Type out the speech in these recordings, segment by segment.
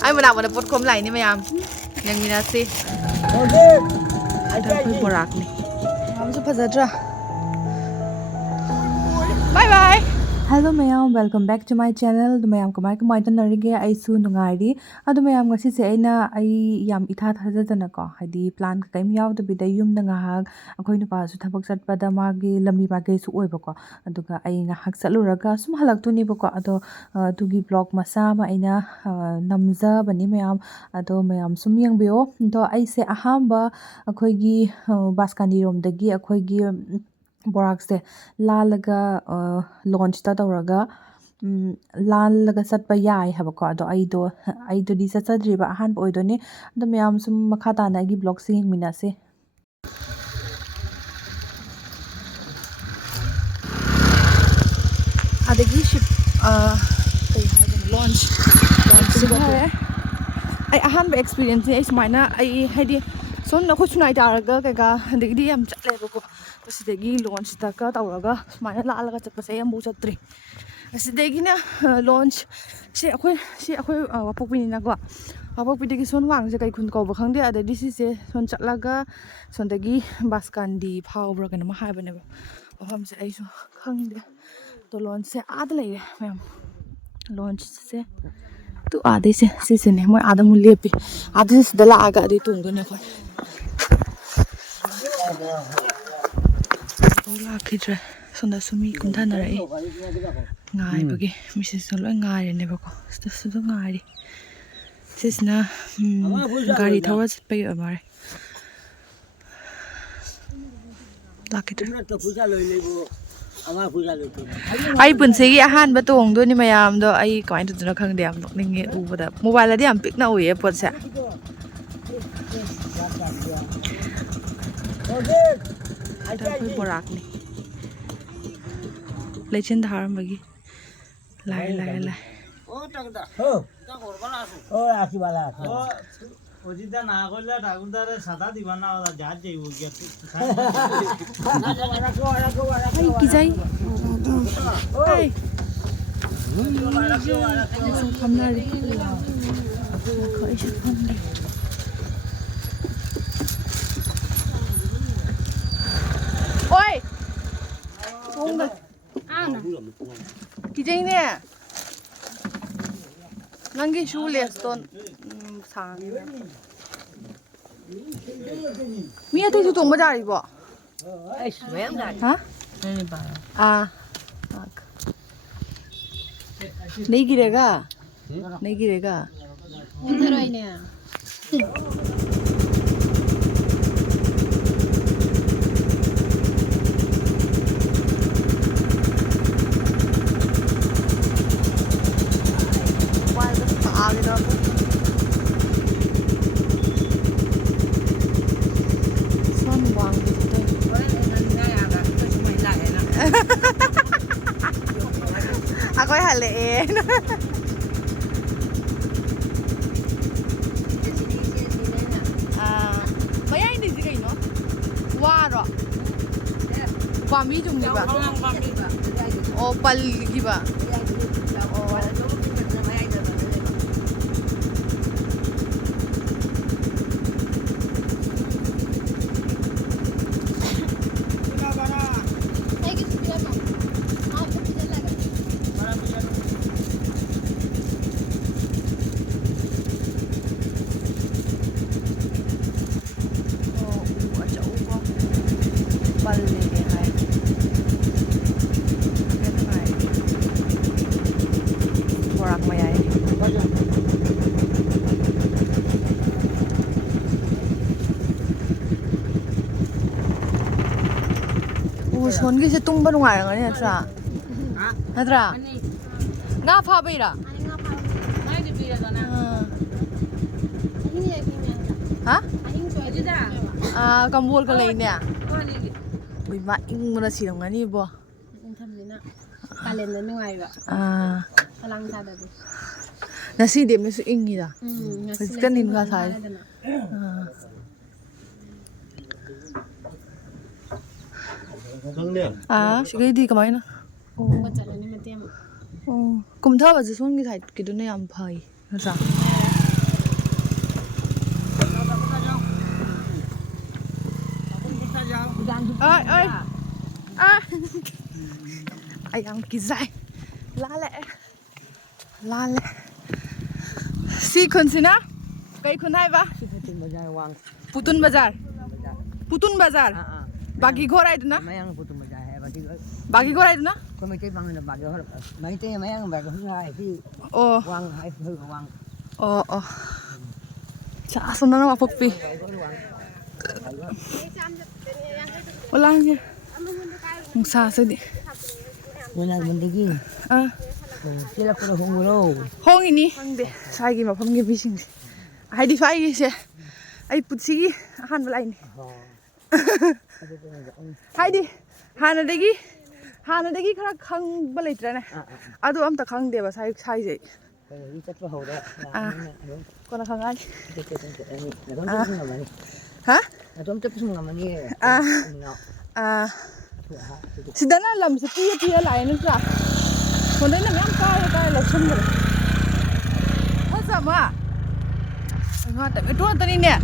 ai mà nào mà pot khom lại ni mayam yang mina si ada koi borak ni am su phajadra bye bye Hello mayam, welcome back to my channel. Mayam kamai tanarige ai su nungairi. Adu mayam ngasi se aina ai yam itha thajadana ko. Haidi plan kaim yaw da bida yum da ngahak akoi nupa su thabak satpada magi lambi bage su oiba ko. Aduga ai ngahak saluraga sum halak tu ni ba ko. Ado tugi blog masa ma aina namza bani mayam. Ado mayam sum yang bio. Do ai se ahamba akoi gi baskani rom dagi akoi gi borak se lalaga launch ta tawraga lalaga satpa yai habako ado aido di satsadriba ahan bo oidoni ado mayam sum makha tana gi blog sing minase adagi ship launch sigare ai ahan ba experience ni ai smaina ai haidi son na khosuna itaraga kaga adagi yam chatle bako asidagi launch ta ka tawraga smaina lalaga chapase yam bu chatri asidagi na launch si akhoi wapokpini na ko wapokpidagi son wang je kai khun ko ba khangde adadi si se son chatlaga sondagi baskandi phawbra kana ma haibane ba wafam se ai so khangde to launch se ad lai mem launch se tu ade se ne moi adamu lepi ade se dala aga ade tung ne khoi Ola kidre sonda sumi kuntana rai ngai bagi misis so loi ngai ne ba ko sta ngai sisna gari thawa pai amare lakidre ai punse gi ahan ba tong do ni mayam do ai kain tu na khang de am nok ninge u ba da mobile adi am pic na uye pot sa ada koi borak ni lechen dharam bagi lai o takda ho ta korbala asu o aki bala o jida na kolla ঠাকুরদার সাদা দিবা না যা যাইব গিয়া ai ki jai ai khamna ri khoi shi khamni oi thongba ana ki jai ne nangi shule stone sang mi ate su thongba jari bo ai swem jari ha nei ba नहीं गिरेगा इधर आई ने Aku halein. Bayang ini juga ino. Waro. Pami jum ni ba? Oh pal gi ba? Son cái sẽ tung bên ngoài rồi này sao? Hả? Hả? Ngã pha bây giờ? Hả? À, con mua cái này nè. Ui mà in mà chỉ đồng này bò. À. Nó xí điểm nó sẽ in gì đó. Cái nhìn ra sai. À, cái đi cái máy nữa. Baca ni mati am. Oh, kum thao ba jison gi thai ki du ne am phai. Na sa. ơi ai ăn cái dai lá lẹ si khun sina kai khun hai ba putun bazar bagi ghor ai na mayang putun bazar hai bagi ghor ai na ko mai kai bang na bagi ghor mai te mayang bagi ghor hai si wang hai hư wang cha sona na pok pi ulang ni sa se di wala mandigi sila pura hongulo hong ini hang de sai gi mafam gi bising ai di fai gi se ai putsi gi han balai ni hai di hanadagi khara khang ba leitra ne adu amta khang de ba sai je chatpa hore kona khang ai ha ha adom te pusung ngamani sidana lam se pia lai nu sa kon dai na ngam ka la chum re ha sa ma nga ta me to ta ni ne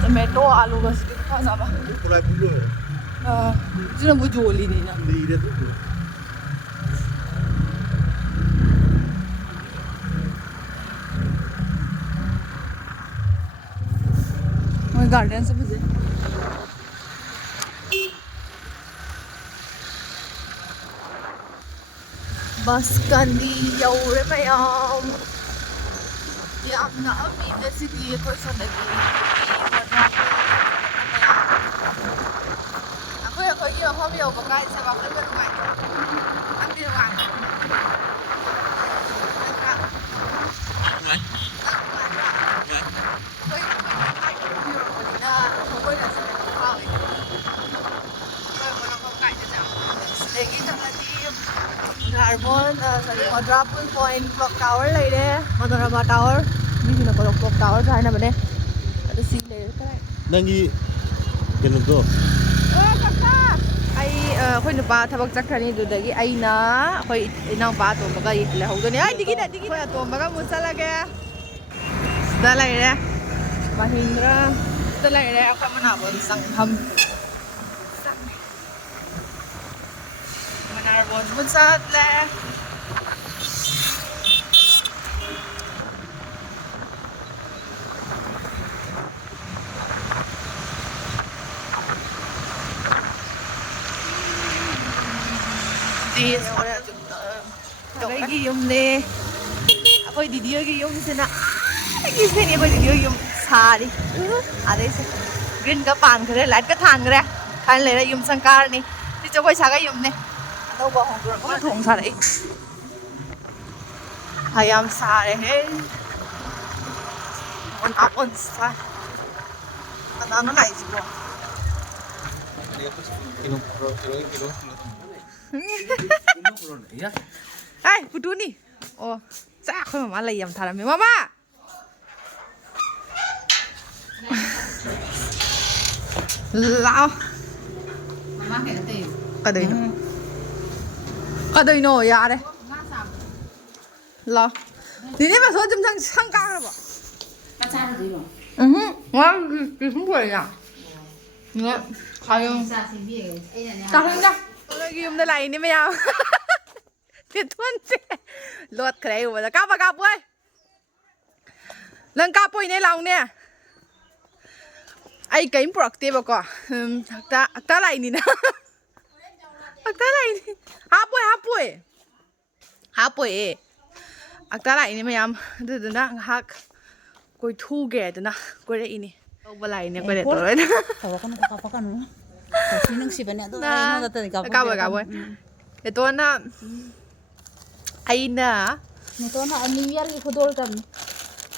tomato alu ka sik kha sa ba jina bu joli ni na moi garden se buje bus kandi yaure mayam yamna ami na city ko sa dagi ako iyo home yo bagai sa ba kan mai ang diwan Quadruple point clock tower lấy đấy, Unaba tower, như là clock tower thay nào bên ada sih lấy cái này. Nangi, kenapa tu? Kakak, aku ni pa thabak cakap ni tu lagi, na, aku inang pa tu bagai lah, aku ni, dikit tu bagai musa lagi, sudah lagi deh, Mahindra, sudah lagi deh, aku mana pun sangham. Menarbon pun saat leh. This orang lagi yum ni, aku di dia lagi yum sana, lagi sini aku di dia yum sari, ada sih green ka pan kere, light ka than kere, kan le yum sangkar ni, di coba saya yum ni. Đâu có hồng rồi có thùng sao đấy hay am xa đấy hết on xa nó này gì rồi ai putu ni oh chắc không mà lấy em thà làm mama lao mama kể tiền cái đấy cái đây nổi ya đây lo thì nếu mà số chấm sang cao rồi bỏ bắt cha được gì rồi ngon thì không phải nhỉ ngon khai không cha xin biết ấy là nhà sao không ra tôi ghi đây này đi mày à thì tuân thế lột cái này rồi cáp ơi lần cáp ơi này lòng nè ai cái productive bao cò ta lại nè Akta lại hapoi akta lại ni mayam du na nghak koi thu ge du na koi re ini ba lai ne koi re to rồi apa kan si nang si banya tu ai no ta ka boy e to na ai na ni to na new year ki khudol kan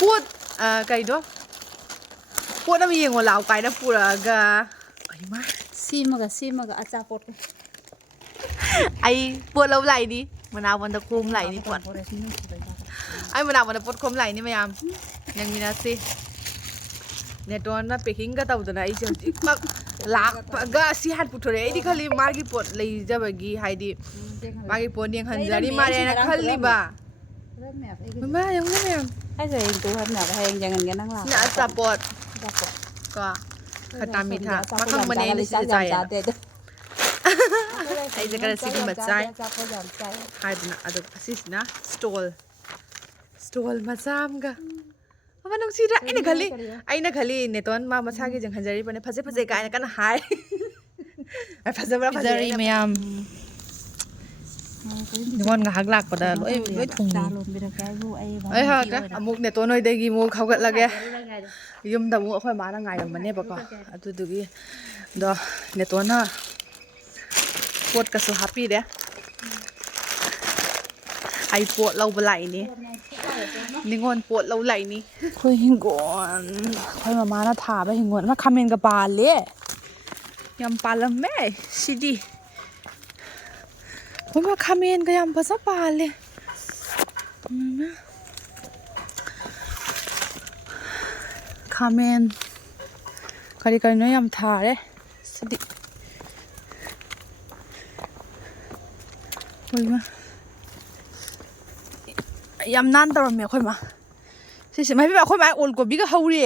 put kai do put na mi yeng lao kai na pura ga ai ma si maga acha pot ai put lâu lại đi mà nào vẫn được khum lại đi put ai mà nào vẫn được put khum lại đi mayam yang mina si neton na packing ka tawda na ai se pak lak ga si hat puthore ai di khali magi pot lei jabagi haidi magi pot yang hanjari mare na khali ba Mama yang mana yang? Ai giờ tu hết nè, hay jangan ganang lah. Ini asapot. Ko. Kata mitha. Makang mana ini sih saya. Ay jaga sige macay. Hay na ado asis na stall. Stall macam ga. Apa nung sira ay naghali neton ma masagi jang hanjari pane phase ka ay kana hay. Ay phase jari mayam. Ngon ngahak lak pada loi thung. Ay ha ka amuk neton noi degi mu khawgat lage. Yum da mu akhoi ma na ngai ram mane ba ko. Adu dugi do neton na pot ka so happy de. Ai pot lau ba lai ni. Ningon pot lau lai ni. Khoi hingon. Khoi mama na tha ba hingon ma khamen ka pa le. Yam palam me sidi. Khoi ma khamen ka yam pa sa pa le. Khamen. Kari kari no yam tha re. Sidi. Khoi ma yam nan tawar me khoi ma si mai ba khoi ma ol kobi ga hauri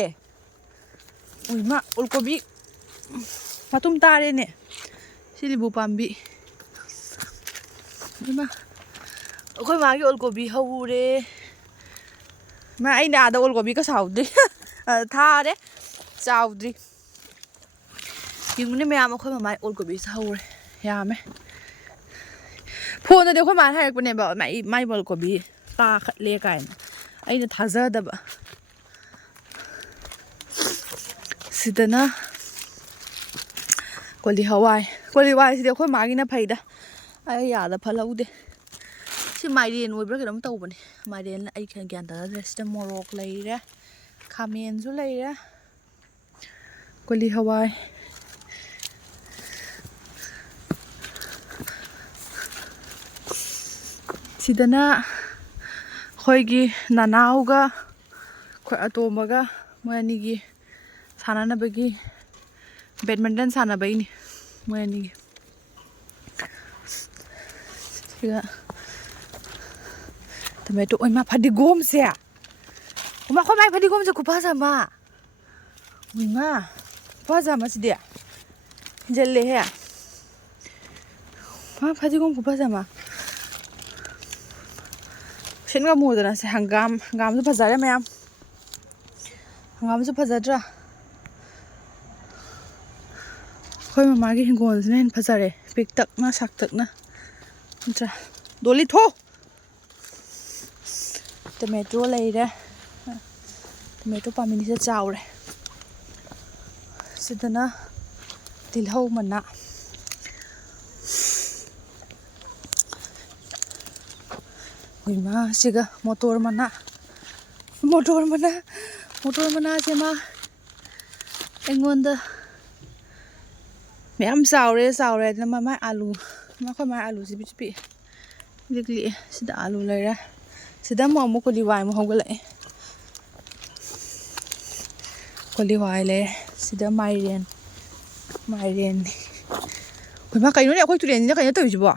ui ma ol kobi matum tare ne sili bu pambi ma khoi ma gi ol kobi haure ma ai na da ol kobi ka saudri thare saudri yungni me am khoi ma mai ol kobi sa haure ya me phone da khoi ma hai ko ne ba mai ol kobi ta le kain aina thazadaba sidana koli hawai sidi khoi magi na phaida ai ya da phalaude si maiden oi bra kedam tawbani maiden ai khan gyan da rest morok leire khamen ju leire koli hawai sidana khoigi nanauga khoi atomaga moyanigi sanana bagi badminton sana baini moyanigi siga tomato oi ma phadigom se uma khoi mai phadigom se kupa sama ui ma pa sama sidi jelle he ma phadigom kupa sama Shenga mudana se hangam su phazare mayam hangam su phazadra khoi mama gi hingol ne phazare pik tak na sak tak na tra doli tho tomato leire tomato pamini se chawre sidana tilhau mana ma siga motor mana sema engonda meyam saure na ma alu ma kho ma alu sipi likli sida alu leira sida mo ko liwai mo hogala ko liwai le sida mairen ko ma kaino ne ko tulen ni kaino to jibo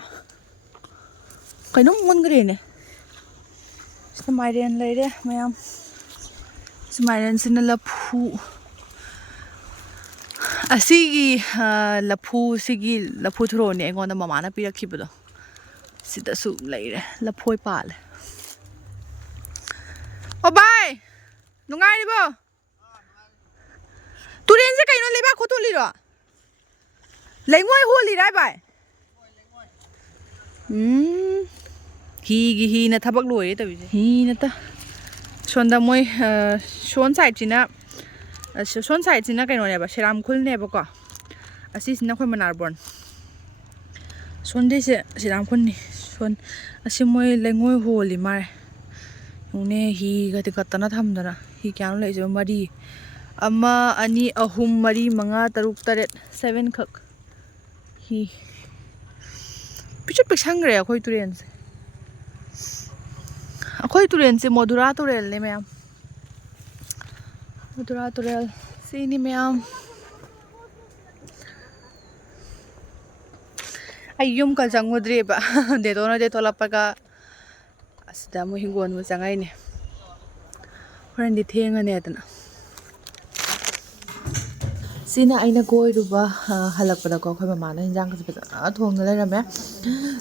kaino mon gre ne Mairen leire mayam Mairen sina laphu asigi laphu thro ne engonda mama na pirakhibudo sida su leire laphoi pale o bai nungai ribo turen se kaino leba khotoli ro lengoi holi rai bai hi na thabak loi ta bi hi na ta sonda moi son side china kaino ne ba seram khul ne ba ko asi sina khoi manar bon son de se seram khun ni son asi moi lengoi holi mare ne hi ga ti katana thamdana hi kyang lei jo mari ama ani ahum mari manga taruk taret 7 khak hi pichut pichangre khoi turen se Akhoi turen se modura turel ne mayam modura turel se ni mayam ayum ka jangudre ba de tola paga ꯑꯁꯤꯗ ꯑꯃꯨꯛ ꯍꯤꯡꯒꯣꯜ ꯑꯃꯨꯛ ꯆꯪꯉꯛꯏꯅꯦ ꯍꯣꯔꯦꯟꯗꯤ ꯊꯦꯡꯉꯅꯦꯗꯅ ꯁꯤꯅ ꯑꯩꯅ ꯀꯣꯏꯔꯨꯕ ꯍꯜꯂꯛꯄꯗꯀꯣ ꯑꯩꯈꯣꯏ ꯃꯃꯥꯅ ꯍꯤꯟꯖꯥꯡꯒꯁꯦ ꯐꯖꯅ ꯊꯣꯡꯅ ꯂꯩꯔꯝꯃꯦ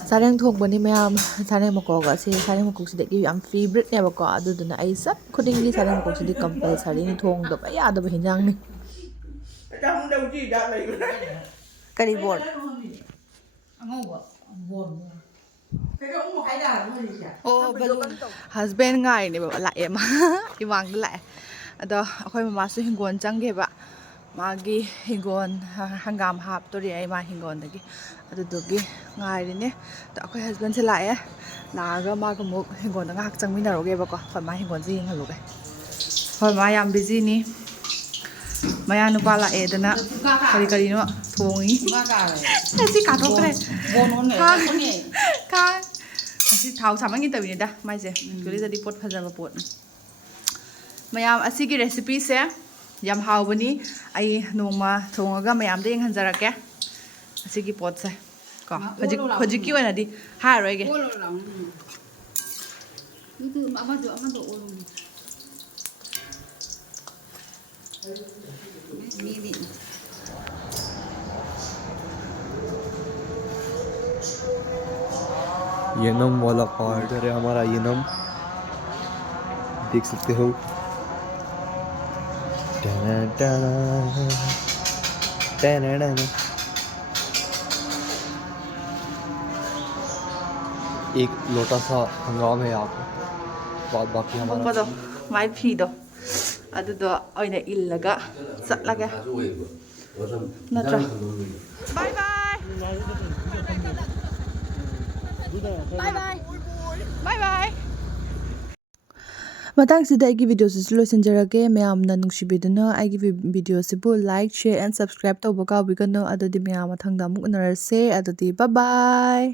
ꯁꯥꯔꯦꯡ ꯊꯣꯡꯕꯅꯤ ꯃꯌꯥꯝ ꯁꯥꯔꯦꯡ ꯃꯀꯣꯛꯒ ꯁꯤ ꯁꯥꯔꯦꯡ ꯃꯀꯣꯛꯁꯤꯗꯒꯤ ꯌꯥꯝ ꯐꯦꯕ꯭ꯔꯤꯠꯅꯦꯕꯀꯣ ꯑꯗꯨꯗꯨꯅ ꯑꯩ ꯆꯠ ꯈꯨꯗꯤꯡꯒꯤ ꯁꯥꯔꯦꯡ ꯃꯀꯣꯛꯁꯤꯗꯤ ꯀꯝꯄꯜꯁꯔꯤꯅꯤ ꯊꯣꯡꯗꯕ ꯌꯥꯗꯕ ꯍꯤꯟꯖꯥꯡꯅꯤ ꯀꯔꯤ ꯕꯣꯔ ꯑꯣ ꯕꯂꯨꯟ ꯍꯁꯕꯦꯟ ꯉꯥꯏꯔꯤꯅꯦꯕ ꯂꯥꯛꯑꯦ ꯃꯥ ꯏꯃꯥꯡꯗ ꯂꯥꯛꯑꯦ ꯑꯗꯣ ꯑꯩꯈꯣꯏ ꯃꯃꯥꯁꯨ ꯍꯤꯡꯒꯣꯜ ꯆꯪꯒꯦꯕ ꯃꯥꯒꯤ ꯍꯤꯡꯒꯣꯜ ꯍꯪꯒꯥꯝ ꯍꯥꯞꯇꯣꯔꯤ ꯃꯥ ꯍꯤꯡꯒꯣꯜꯗꯒꯤ ꯑꯗꯨꯗꯨꯒꯤ ꯉꯥꯏꯔꯤꯅꯦ ꯑꯗꯣ ꯑꯩꯈꯣꯏ ꯍꯁꯕꯦꯟꯁꯦ ꯂꯥꯛꯑꯦ ꯂꯥꯛꯑꯒ ꯃꯥꯒ ꯑꯃꯨꯛ ꯍꯤꯡꯒꯣꯜꯗ ꯉꯥꯏꯍꯥꯛ ꯆꯪꯃꯤꯟꯅꯔꯨꯒꯦꯕꯀꯣ ꯑꯩꯈꯣꯏ ꯃꯥ ꯍꯤꯡꯒꯣꯜꯁꯦ ꯌꯦꯡꯍꯜꯂꯨꯒꯦ ꯍꯣꯏ ꯃꯥ ꯌꯥꯝ ꯕꯤꯖꯤꯅꯤ ꯃꯌꯥ ꯅꯨꯄꯥ ꯂꯥꯛꯑꯦꯗꯅ ꯀꯔꯤ ꯀꯔꯤꯅꯣ ꯊꯣꯡꯉꯤ ꯉꯁꯤ ꯀꯥꯊꯣꯛꯈ꯭ꯔꯦ ꯀꯥꯡ ꯉꯁꯤ ꯊꯥꯎ ꯁꯥꯃꯟꯒꯤ ꯇꯧꯕꯅꯤꯗ ꯃꯥꯏꯁꯦ ꯑꯦꯛꯆꯨꯋꯦꯂꯤꯗꯗꯤ ꯄꯣꯠ ꯐꯖꯕ ꯄꯣꯠꯅꯤ ꯃꯌꯥꯝ ꯑꯁꯤꯒꯤ ꯔꯦꯁꯤꯄꯤꯁꯦ ꯌꯥꯝ ꯍꯥꯎꯕꯅꯤ ꯑꯩ ꯅꯣꯡꯃ ꯊꯣꯡꯉꯒ ꯃꯌꯥꯝꯗꯌꯦꯡꯍꯟꯖꯔꯛꯀꯦ ꯑꯁꯤꯒꯤ ꯄꯣꯠꯁꯦ ꯀꯣ ꯍꯧꯖꯤꯛꯀꯤ ꯑꯣꯏꯅꯗꯤ ꯍꯥꯏꯔꯔꯣꯏꯒꯦ यनम वाला पाउडर है हमारा यनम देख सकते हो एक लोटा सा हंगाम है यहाँ पे बाद बाकी हमारा माई फीदो अदुदो ओइना इल्लगा चटलागे नत्रा bye bye bye bye bye bye ꯃꯇꯥꯡꯁꯤꯗ ꯑꯩꯒꯤ ꯚꯤꯗꯤꯑꯣꯁꯤꯁꯨ ꯂꯣꯏꯁꯤꯟꯖꯔꯒꯦ ꯃꯌꯥꯝꯅ ꯅꯨꯡꯁꯤꯕꯤꯗꯨꯅ ꯑꯩꯒꯤ ꯚꯤꯗꯤꯑꯣꯁꯤꯕꯨ ꯂꯥꯏꯛ ꯁꯦꯌꯔ ꯑꯦꯟ ꯁꯕꯁꯀ꯭ꯔꯥꯏꯕ ꯇꯧꯕ ꯀꯥꯎꯕꯤꯒꯅꯨ ꯑꯗꯨꯗꯤ ꯃꯌꯥꯝ ꯃꯊꯪꯗ ꯑꯃꯨꯛ ꯎꯅꯔꯁꯦ ꯑꯗꯨꯗꯤ ꯕꯥꯏ ꯕꯥꯏ